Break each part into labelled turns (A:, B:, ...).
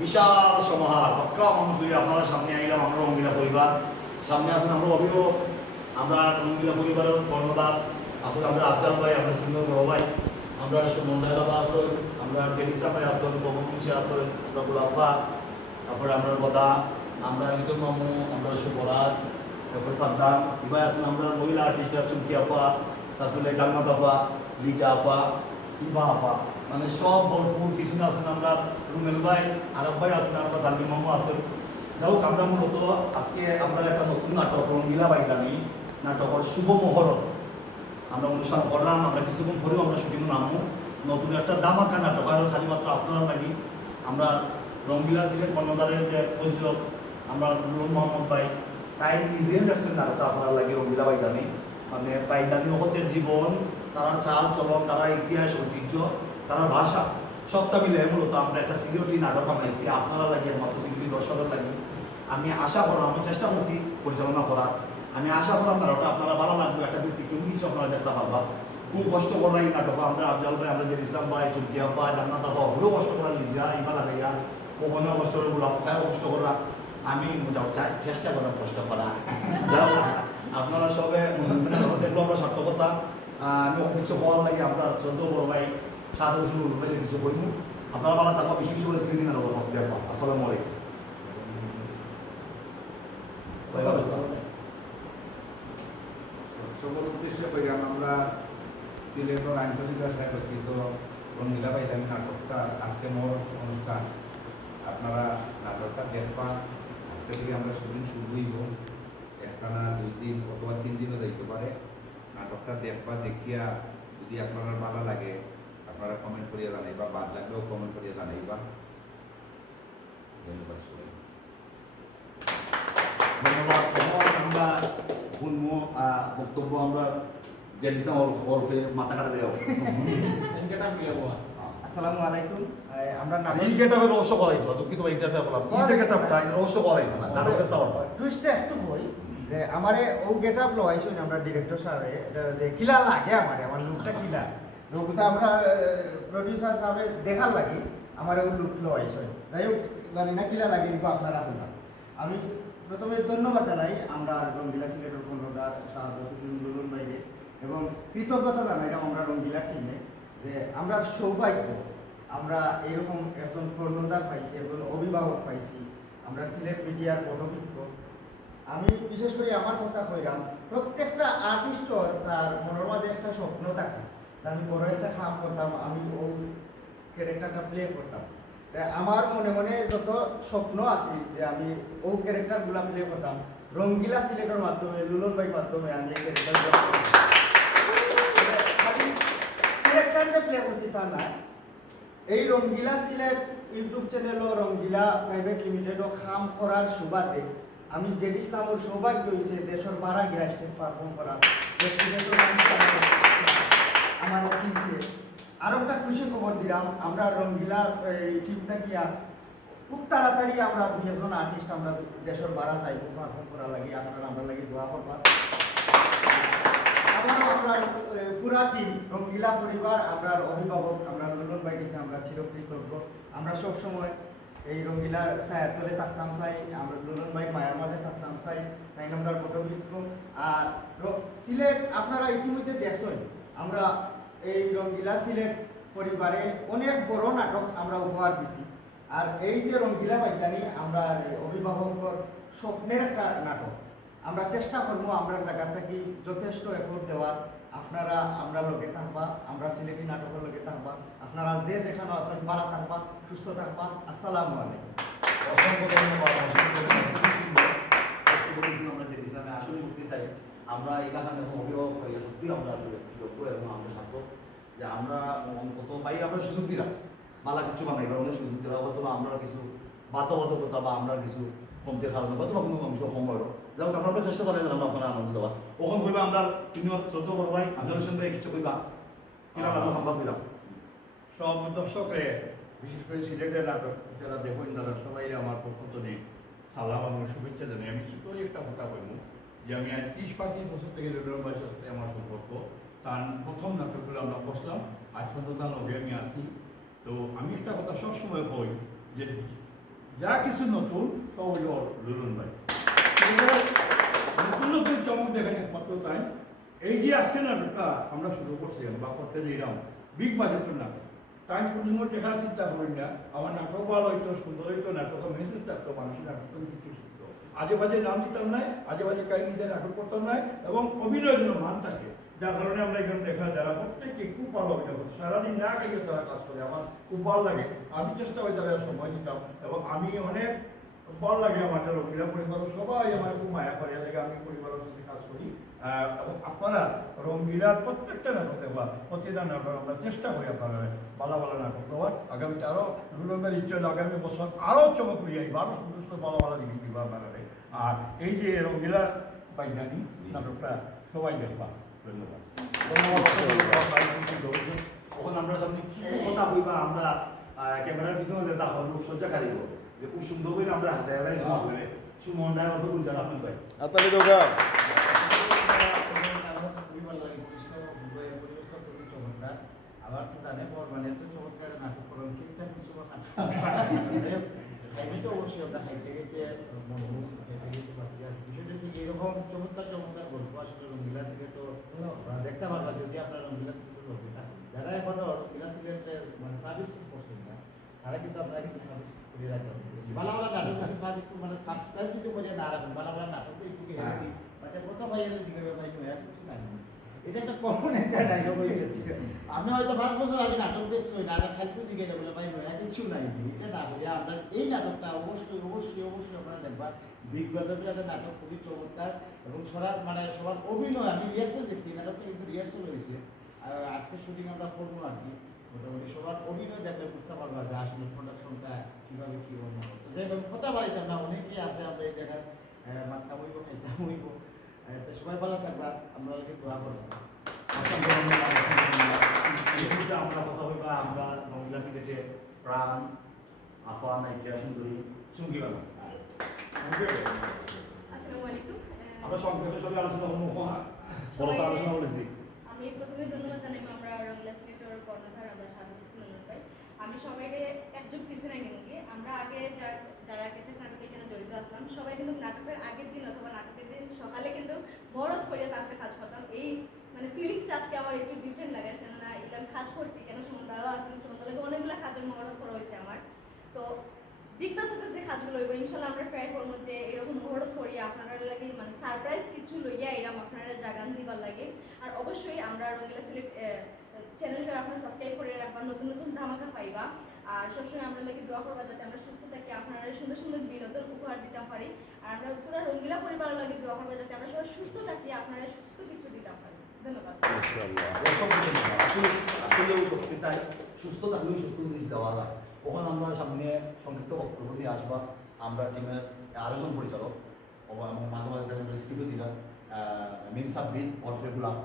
A: বিশাল সমাহার পাক্কা মানুষ হয়ে আপনারা সামনে আইলাম, আমরা রঙ্গিলা পরিবার। সামনে আছেন আমরা অভিভাবক, আমরা রঙ্গিলা পরিবারের কর্ণধার, আসলে আমরা আফজাল ভাই, আমরা সিনিয়র বড় ভাই। আমরা সুমন্ডায় দাদা আসল, আমরা টেলিসা ভাই আসল মুন্সি আসল, আমরা গোলাপা তারপরে আমরা বদা আমরা লিটন মামু, আমরা সুবরাজ তারপরে সাদ্দাম ইবাই আসলে, আমরা মহিলা আর্টিস্টরা চুমকি আপা তারপরে জান্নাত আপা লিজা আপা আপা মানে সব ভরপুর পিছনে আছেন আমরা রুমেল ভাই আরব ভাই আছেন আমরা তানবির মামু আছেন যাই হোক আমরা মূলত আজকে আমরা একটা নতুন নাটক রঙ্গিলা বাইদানি। নাটকের শুভ মহরত আমরা অনুষ্ঠান করলাম আমরা কিছুক্ষণ পরেও আমরা শুটিং নামবো নতুন একটা দামাকা নাটক আর খালি মাত্র আপনারা লাগি আমরা রঙ্গিলা সিলেট কর্ণধারের যে প্রযোজক আমরা নুরুল মোহাম্মদ ভাই, তাই নিজে লেখছেন নাটকটা আপনারা লাগে রঙ্গিলা বাইদানি। মানে বাইদানি হতের জীবন তার চাল, চলন তারা ইতিহাস, ঐতিহ্য তার ভাষা, সবটা মিলে মূলত আমরা একটা সিকিউরিটি নাটক বানাইছি। আপনারা লাগে সিকিউরিটি দর্শকের লাগে। আমি আশা করো, আমি চেষ্টা করছি পরিচালনা করার। আমি আশা করলাম নাটকটা আপনারা ভালো লাগবে, একটা ব্যক্তিক্রম কিছু আপনারা দেখতে পারবা। খুব কষ্ট করা এই নাটক। আমরা আফজাল ভাই, আমরা যে ইসলাম ভাই চুমকি আব্বা জান্নাত আব্বা হলেও কষ্ট করা, লিজা ইমা লাগাইয়া পবনেও কষ্ট করে, গোলাপ কষ্ট করা। আমি চেষ্টা করলাম কষ্ট করা। আপনারা সবে মানে দেখল আমরা সার্থকতা আমি কিছু হওয়ার লাগে আমরা শ্রদ্ধা বড় ভাই সাদা ভাই কিছু বইমু আপনারা ভালো থাকবা বেশি কিছু করে স্ক্রিনিং আর আসসালামু ভাই, ভালো থাকবা।
B: সকল উদ্দেশ্যে আমরা সিলেটের আঞ্চলিক রঙ্গিলা নাটকটা আজকে মোর অনুষ্ঠান। আপনারা নাটকটা দেখবা আজকে থেকে আমরা শুটিং শুরু হইব একটা না দুই দিন অথবা তিন দিনও যাইতে পারে। নাটকটা দেখবা, দেখিয়া যদি আপনারা ভালো লাগে, আপনারা কমেন্ট করিয়া জানাইবা, বাদ লাগলেও কমেন্ট করিয়া জানাইবা। ধন্যবাদ সবাই।
A: বক্তব্য আমরা মাথা কাটা দেওয়া
C: আসসালামু আলাইকুম। আমরা নাটক
A: এই গেটাপে রহস্য করাই না দুঃখিত ভাই ইন্টারফেয়ার করলাম এই যে গেটাপটা রহস্য করাই না নাটকের তাওয়া
C: টুইস্টটা একটু হই যে আমারে ও গেট আপ লগাইছুন আমরা ডিরেক্টর স্যারে যে কিলা লাগে আমারে আমার লুকটা কিলা লুকটা আমরা প্রডিউসার সাহেব দেখার লাগি আমার ও লুক লগাইছুন যাই হোক জানি না কিলা লাগে নিব আপনারা আমি প্রথমে ধন্যবাদ জানাই আমরা রঙ্গিলা সিলেটের শাহাদ হুসেন লুলুন ভাইকে এবং কৃতজ্ঞতা জানাই আমরা রঙ্গিলা টিমে যে আমরা সৌভাগ্য, আমরা এরকম একজন কর্ণধার পাইছি, একজন অভিভাবক পাইছি, আমরা সিলেট মিডিয়ার পটভিজ্ঞ আমি বিশেষ করে আমার কথা কইলাম প্রত্যেকটা আর্টিস্টর তার মনের মাঝে একটা স্বপ্ন থাকে। আমি বড় একটা কাম করতাম, আমি ও ক্যারেক্টারটা প্লে করতাম। আমার মনে মনে যত স্বপ্ন আছে যে আমি ও ক্যারেক্টারগুলো প্লে করতাম, রঙ্গিলা সিলেটের মাধ্যমে, লুলন ভাইয়ের মাধ্যমে আমি এই ক্যারেক্টারগুলো তা না এই রঙ্গিলা সিলেট ইউটিউব চ্যানেলও রঙ্গিলা প্রাইভেট লিমিটেডও খাম করার সুবাদে আমি জেড ইসলামর সৌভাগ্য হয়েছে দেশের বারা গিয়া স্টেজ পারফর্ম করা আমার চিনছে আরও একটা খুশি খবর দিলাম, আমরা রঙ্গিলা, এই টিমটা গিয়া খুব তাড়াতাড়ি আমরা দুই একজন আর্টিস্ট আমরা দেশের বারা যাইব পারফর্ম করা লাগে, আপনারা, আমরা লাগে দোয়া করবা। আমরা পুরা টিম পরিবার আমরা অভিভাবক, আমরা লুলন ভাই গেছে আমরা চিরকৃতজ্ঞ। আমরা সব সময় এই রঙ্গিলার ছায়ার তলে থাকতাম চাই, আমরা লুলন ভাই মায়ের মাঝে থাকতাম চাই, তাই আমরা ফটোবিজ্ঞ আর র- সিলেট আপনারা ইতিমধ্যে দেখছেন, আমরা এই রঙ্গিলা সিলেট পরিবারে অনেক বড় নাটক আমরা উপহার দিছি। আর এই যে রঙ্গিলা বাইদানি আমরা অভিভাবকর স্বপ্নের একটা নাটক আমরা চেষ্টা করব আমরা জায়গা থেকে যথেষ্ট এফোর্ট দেওয়ার। আপনারা আমরা লগে থাকবা, আমরা সিলেটি নাটকের লগে থাকবা, আপনারা যে যেখানে আছেন ভালো থাকবা, সুস্থ থাকবা। আসসালামু আলাইকুম।
A: অসংখ্য আমরা আসলে সত্যি তাই আমরা এখানে অভিভাবক হই সত্যি আমরা আসলে যোগ্য এবং আমরা ছাত্র যে আমরা কত পাই, আমরা সুযোগ দিলাম। মালা কিছু বানাই এবার অনেক সুযোগ দিলাম হয়তো বা আমরা কিছু বাধ্যবাধকতা বা আমরা কিছু কমতির কারণে হয়তো বা কোনো অংশ কম হলো যাই আমরা চেষ্টা চালাই যালাম আপনারা আনন্দ দেওয়া কখন কইবা আমরা সিনিয়র শ্রদ্ধ বড় ভাই হোসেন ভাই কিছু কইবা। কিনা আমরা সংবাদ দিলাম।
D: সব দর্শকরে বিশেষ করে সিলেটের নাটক যারা দেখুন তারা সবাই আমার পক্ষ থেকে সালাম এবং শুভেচ্ছা জানাই। আমি ছোট একটা কথা বলব যে আমি আজ ত্রিশ পঁয়ত্রিশ বছর থেকে রবীন্দ্র সাথে আমার সম্পর্ক। তার প্রথম নাটকগুলো আমরা বসলাম আজ তার লগে আমি আসি তো আমি একটা কথা সবসময় কই যে যা কিছু নতুন সব হইল লুলুন ভাই। নতুন চমক দেখেন একমাত্র তাই। এই যে আজকে নাটকটা আমরা শুরু করছি, বা করতে দিলাম বিগ বাজেটের নাটক। কোনো সময় দেখার চিন্তা করেন না, আমার নাটক ভালো হইতো, সুন্দর হইতো নাটক মেসেজ থাকতো, মানুষের নাটক কিছু আজে বাজে নাম দিতাম নাই, আজে বাজে কাহিনী দিয়ে নাটক করতাম নাই, এবং অভিনয়ের জন্য মান থাকে। যার কারণে আমরা এখানে দেখা, যারা প্রত্যেককে খুব ভালো অভিনয় করতো সারাদিন না খাইয়ে তারা কাজ করে, আমার খুব ভালো লাগে। আমি চেষ্টা করি তারা সময় দিতাম, এবং আমি অনেক ভালো লাগে আমার যারা মহিলা পরিবারের সবাই আমার খুব মায়া করে লাগে আমি পরিবারের সাথে কাজ করি। এবং আপনারা রঙ্গিলার প্রত্যেকটা নাটক দেখবা প্রতিটা নাটক আমরা চেষ্টা করি আপনারা ভালো ভালো নাটক দেওয়ার। আগামীতে আরও রুলমের ইচ্ছে হলো আগামী বছর আরও চমক করি আইবা আরও সুন্দর সুন্দর ভালো ভালো জিনিস দিবা আপনারা। আর এই যে রঙ্গিলা বাইজানি নাটকটা সবাই দেখবা। ধন্যবাদ।
A: ওখানে আমরা সামনে কিছু কথা কইবা আমরা ক্যামেরার পিছনে যে দেখো রূপসজ্জা কারিগর। যে খুব সুন্দর করে আমরা হাতে হাতে জমা করে সুমন ড্রাইভার ফুল যারা আপনি ভাই।
E: হাতালি দোকান?
F: খুবই ভালো লাগে পরিষ্কার পরিবেশটা খুবই চমৎকার আবার তো জানে মানে তো চমৎকার নাটক করেন ঠিকঠাক কিছু কথা খাইবে তো অবশ্যই আমরা খাইতে গেতে মনোজ আর বিষয়টা এরকম চমৎকার চমৎকার গল্প আসলে রঙ্গিলা সিলেট তো দেখতে পারবা যদি আপনারা রঙ্গিলা লোক থাকেন যারা এখনও রঙ্গিলা সিলেটে মানে সার্ভিস করছেন না তারা কিন্তু আপনারা কিন্তু সার্ভিস করে রাখবেন ভালো ভালো নাটক সার্ভিস মানে সাবস্ক্রাইব যদি করে না রাখেন ভালো ভালো নাটক তো একটু হেরে দিই? মানে প্রথম ভাই এলে জিজ্ঞাসা ভাই কিছু নাই এটা একটা কমন একটা ডায়লগ হয়ে গেছে। আমি হয়তো পাঁচ বছর আগে নাটক দেখছি ওই নাটক খাইতে জিজ্ঞাসা বলে ভাই নয়া কিছু নাই। এটা না বলে আমরা এই নাটকটা অবশ্যই অবশ্যই অবশ্যই আপনারা দেখবা। বিগ বাজারের একটা নাটক খুবই চমৎকার এবং সবার মানে সবার অভিনয় আমি রিহার্সাল দেখছি এই নাটকটা কিন্তু রিহার্সাল হয়েছে। আর আজকে শুটিং আমরা করব আর কি। মোটামুটি সবার অভিনয় দেখলে বুঝতে পারবা যে আসলে প্রোডাকশনটা কীভাবে কি অন্য যাই হোক কথা বাড়াইতাম না অনেকেই আছে আমরা এই জায়গায় মাত্রা হইব খাইতাম হইব। তো সবাই ভালো থাকবা আমরা দোয়া করব
A: আমরা কথা বলব আমরা রঙ্গিলা সিলেটে প্রাণ আপা নায়িকা সুন্দরী চুমকি বাবা আমরা সংক্ষেপে সবই আলোচনা করব বড় আলোচনা বলেছি।
G: আমি প্রথমে ধন্যবাদ জানাই আমরা রংলা সিলেক্টর কর্ণধার আমরা স্বাগত সুন্দর পাই আমি সবাইকে একজন পিছনে নিয়ে আমরা আগে যারা কেসের নাটকে এখানে জড়িত আসলাম সবাই কিন্তু নাটকের আগের দিন অথবা নাটকের দিন সকালে কিন্তু বড় করিয়া তারপরে কাজ করতাম। এই মানে ফিলিংসটা আজকে আমার একটু ডিফারেন্ট লাগে, কেননা এটা আমি কাজ করছি, কেন সুমন্দাও আসলাম সুমন্দাকে অনেকগুলো কাজের মহরত করা হয়েছে আমার। তো বিগ বাসের যে কাজগুলো হইব, ইনশাল্লাহ আমরা ট্রাই করব যে এরকম মহরত করি আপনারা লাগে মানে সারপ্রাইজ কিছু লইয়া এরকম আপনারা জাগান দিবার লাগে। আর অবশ্যই আমরা রঙ্গিলা সিলেক্ট চ্যানেলটা আপনারা সাবস্ক্রাইব রাখবেন নতুন নতুন ধামাকা পাইবা। আর সবসময় আমরা লাগে দোয়া করবা যাতে আমরা সুস্থ থাকি আপনারা সুন্দর সুন্দর বিনোদন উপহার দিতে পারি। আর আমরা পুরো রঙ্গিলা পরিবার লাগে দোয়া করবা যাতে আমরা সবাই সুস্থ থাকি আপনারা সুস্থ কিছু দিতে পারি ধন্যবাদ।
A: আসলে আসলেও সুস্থ থাকলেও সুস্থ জিনিস দেওয়া যায় ওখানে আমরা সামনে সংক্ষিপ্ত বক্তব্য দিয়ে আসবা। আমরা টিমের আরেকজন পরিচালক। ও এবং মাঝে মাঝে দিলাম। সাব্বির অরফে গুলাব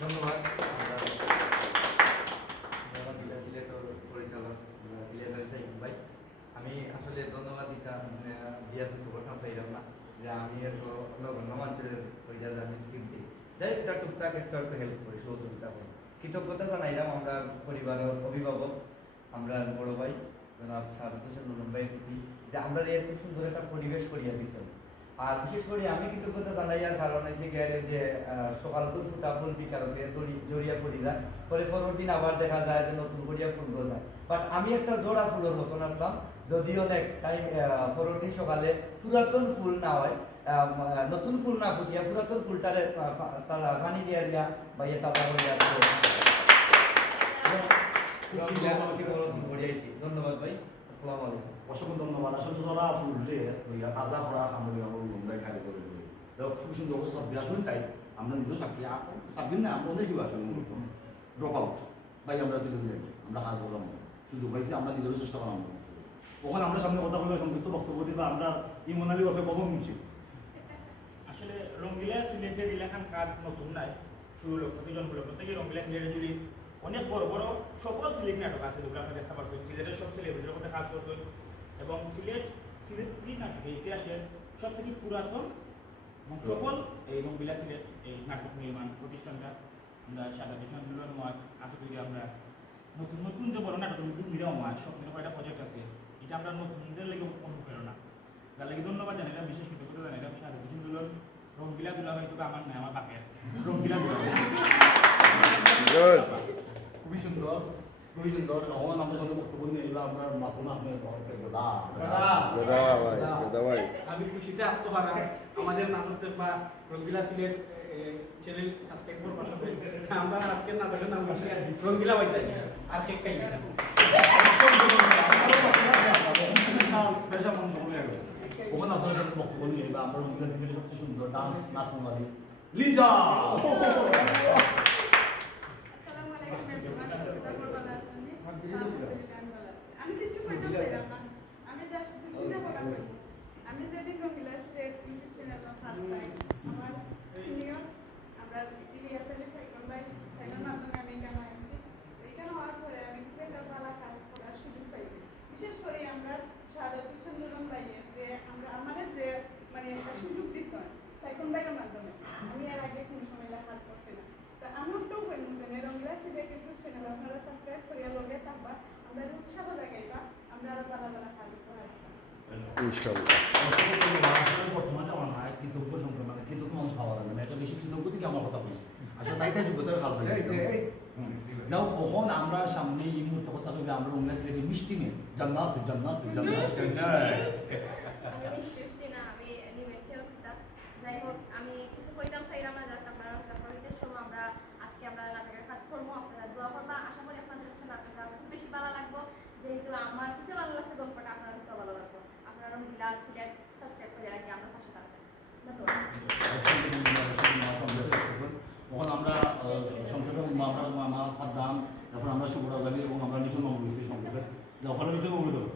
H: ধন্যবাদ আমরা বিলা সিলেটের পরিচালক বিলেস সাইদ ভাই আমি কৃতজ্ঞতা জানাইলাম আমরা পরিবারের অভিভাবক আমরা বড় ভাই জনাব ভাই প্রতি যে আমরা এত সুন্দর একটা পরিবেশ করিয়া দিচ্ছেন আর বিশেষ করে আমি কৃতজ্ঞতা জানাইয়ার কারণ হচ্ছে গিয়ে যে সকাল ফুল ফুটা ফুল বিকাল দড়ি- জড়িয়া পড়ি যায় পরে পরের দিন আবার দেখা যায় যে নতুন করিয়া ফুল যায় বাট আমি একটা জোড়া ফুলের মতন আসলাম যদিও নেক্সট টাইম পরের দিন সকালে পুরাতন ফুল না হয় নতুন ফুল না ফুটিয়া পুরাতন ফুলটারে তারা পানি দিয়া দিয়া বা ইয়ে তাজা করিয়া ধন্যবাদ ভাই আসসালামু আলাইকুম।
A: অসংখ্য ধন্যবাদ। আসলে যারা ফুললে লইয়া তাজা করা কামড়ি আমার রুমটাই খালি করে লই খুব সুন্দর করে সাব্বির আসলে তাই। আমরা নিজেও সাক্ষী সাব্বির না আমরা অনেক আসলে মূলত। ড্রপ আউট ভাই আমরা তুলে আমরা কাজ করলাম শুধু হয়েছে আমরা নিজেরও চেষ্টা করলাম ওখানে আমরা সামনে কথা বলবে সংযুক্ত বক্তব্য দিবা, আমরা ইমনালি ওরফে কখন নিচ্ছি
I: আসলে রঙ্গিলা সিলেটের এলাকার কাজ নতুন নাই, শুরু লক্ষ জন হলো প্রত্যেকে রঙ্গিলা সিলেটে জুড়ি অনেক বড় বড় সকল সিলেট নাটক আছে, যেগুলো আপনারা দেখতে পাচ্ছেন সিলেটের সব সেলিব্রিটির মধ্যে কাজ করতেন এবং সিলেট সিলেট কি নাটক এই ইতিহাসের সব থেকে পুরাতন সফল এই রঙ্গিলা সিলেট এই নাটক নির্মাণ প্রতিষ্ঠানটা, আমরা সারা ভীষণ মিলন মত আশা করি আমরা নতুন নতুন যে বড় নাটক, নতুন মিডিয়াম হয় সব মিলে কয়টা প্রজেক্ট আছে এটা আমরা নতুনদের যার লাগি ধন্যবাদ জানাইলাম বিশেষ কৃতজ্ঞতা জানাইলাম সারা বিশিন দুলন রঙ্গিলা দুলা হয়তো আমার নাই আমার বাপের। রঙ্গিলা দুলা
A: খুবই সুন্দর খুবই সুন্দর। রহমান আমাদের সাথে বক্তব্য নিয়ে এলো আমরা আহমেদ গদা।
J: আমি খুশিতে আত্মহারা। আমাদের নাটকের বা রঙ্গিলা সিলেট চ্যানেল সাবস্ক্রাইব পাশাপাশি আমরা নাটকের নাম রঙ্গিলা বাইতাই আর কেক খাই
A: গেছে ওখানে আপনার সাথে বক্তব্য নিয়ে এলো আমরা সবচেয়ে সুন্দর ডান্স নাচনবাদী লিজা
G: আসসালামু আলাইকুম এভরিওয়ান তারপর ভালো আছেন নি? আলহামদুলিল্লাহ আমি ভালো আছি আমি কিছু কইতাম চাইলাম না আমি জাস্ট চিন্তা করা করি আমি যেদিন Rangila state YouTube channel first পাই আমার সিনিয়র আমরা ইলিয়াস আলী সাইকন ভাই তাইনার মাধ্যমে আমি এখানে আইছি তো এখানে হওয়ার পরে আমি খুব একটা ভালো কাজ করার সুযোগ পাইছি বিশেষ করে আমরা সারা চন্দ্রন ভাইয়ের যে আমরা আমাদের যে মানে একটা সুযোগ দিছ সাইকন ভাইয়ের মাধ্যমে। আমি এর আগে কোনো সময় কাজ করছি না। তা আমারটাও হইল যে রঙ্গিলা সিলেট ইউটিউব চ্যানেল আপনারা সাবস্ক্রাইব করিয়া লগে থাকবা আমরা উৎসাহ লাগাইবা আমরা আরও ভালো ভালো কাজ করা
A: বর্তমানে আমার নাই কৃতজ্ঞ সংখ্যা মানে কৃতজ্ঞ মানুষ পাওয়া যাবে না এটা বেশি কৃতজ্ঞ থেকে আমার কথা বলছি আসলে তাই তাই যোগ্যতার কাজ হয়ে যাও কখন আমরা সামনে এই মুহূর্তে কথা কইবে আমরা উংলা সিলেটে মিষ্টি মেয়ে। জান্নাত জান্নাত জান্নাত।
K: যাই হোক আমি কিছু কইতাম চাইলাম না জাস্ট আপনারা আপনারা রিকোয়েস্ট আমরা আজকে আমরা নাটকের কাজ করব আপনারা দোয়া করবা। আশা করি আপনাদের কাছে নাটকটা খুব বেশি ভালো লাগবে। যেহেতু আমার কাছে ভালো লাগছে গল্পটা আপনার কাছে ভালো লাগবে। আপনারা রঙ্গিলা সিলেট সাবস্ক্রাইব করে রাখি আমরা পাশে থাকবেন। ধন্যবাদ
A: তখন আমরা সংক্ষেপে আমরা মামা সাদ্দাম তারপর আমরা শুক্র গালি এবং আমরা নিচু নম দিয়েছি যখন নিচু নম দেবো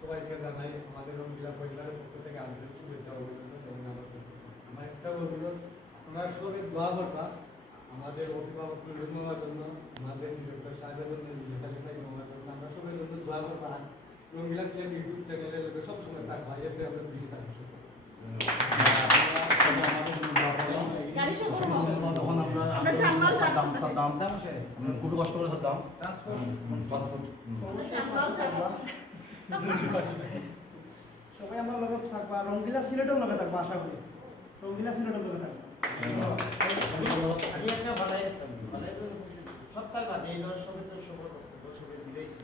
J: সবাইকে জানাই আমাদের রঙ্গিলা পরিবারের পক্ষ থেকে আন্তরিক শুভেচ্ছা অভিনন্দন এবং আমার একটা অনুরোধ আপনারা সবাই দোয়া করবা। আমাদের অভিভাবক জন্য জন্য আমাদের ডিরেক্টর সাহেবের জন্য মিসালি সাহেব হওয়ার জন্য আমরা সবাই জন্য দোয়া করবা। চ্যানেলের লোকে সবসময় থাকবা এতে আমরা বেশি থাকব।
A: তখন আমরা
G: আমরা জানমাল
A: সাদ্দাম
G: সাদ্দাম।
A: সাদ্দাম খুব কষ্ট করে
J: ট্রান্সপোর্ট
C: সবাই আমার লগত থাকবা। রঙ্গিলা সিলেটেও লগে থাকবা আশা করি। রঙ্গিলা সিলেটেও লগে থাকবা।
F: আমি একটা বানাই মানে সপ্তাহ বাদে এই নয় সবে তো সবর সবে দিলেইছি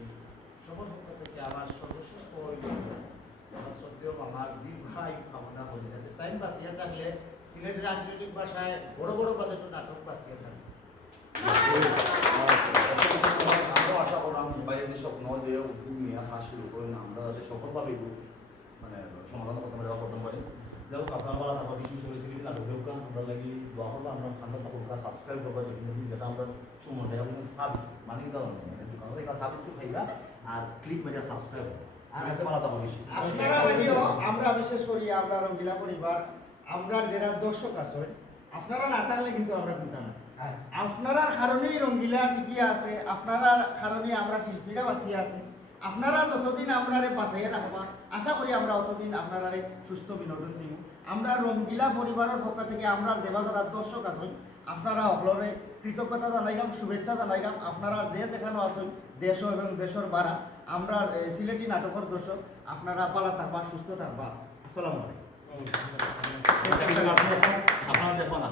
F: সবর পক্ষ থেকে আমার সর্বশেষ প্রয়োগ আমার আমার দীর্ঘায়ু কামনা করি। যাতে টাইম বাঁচিয়ে থাকলে সিলেটের আঞ্চলিক ভাষায় বড় বড় বাজেটের নাটক বাঁচিয়ে থাকবে।
A: আমরা আশা করলাম বাইরে স্বপ্ন যে উদ্যোগ আমরা যাতে সফলভাবে মানে সমাধান করতে পারি করতে পারি। যাই হোক, আপনারা হোক, আমরা লাগি দোয়া করব আমরা খান্ডা থাকুক সাবস্ক্রাইব করবা যেটা আমরা ভাই আপনার সার্ভিস মানে কি মানে দোকান থেকে সার্ভিস খাইবা আর ক্লিক মেজা সাবস্ক্রাইব
C: আপনারা লাগিও আমরা বিশেষ করি আমরা রঙ্গিলা পরিবার আমরা যারা দর্শক আছে আপনারা না থাকলে কিন্তু আমরা কিন্তু না। আপনারা কারণেই রঙ্গিলা ঠিকই আছে আপনারা কারণে আমরা শিল্পীরা বাঁচিয়ে আছি। আপনারা যতদিন আপনারে বাঁচাইয়া রাখবা আশা করি আমরা অতদিন আপনারা সুস্থ বিনোদন দিব। আমরা রঙ্গিলা পরিবারের পক্ষ থেকে আমরা যেবা যারা দর্শক আছেন আপনারা সকলরে কৃতজ্ঞতা জানাইলাম শুভেচ্ছা জানাইলাম আপনারা যে যেখানে আছেন দেশ এবং দেশের বাড়া আমরা সিলেটি নাটকের দর্শক আপনারা পালা থাকবা সুস্থ থাকবা। আসসালামু আলাইকুম।
A: আপনারা দেখবা না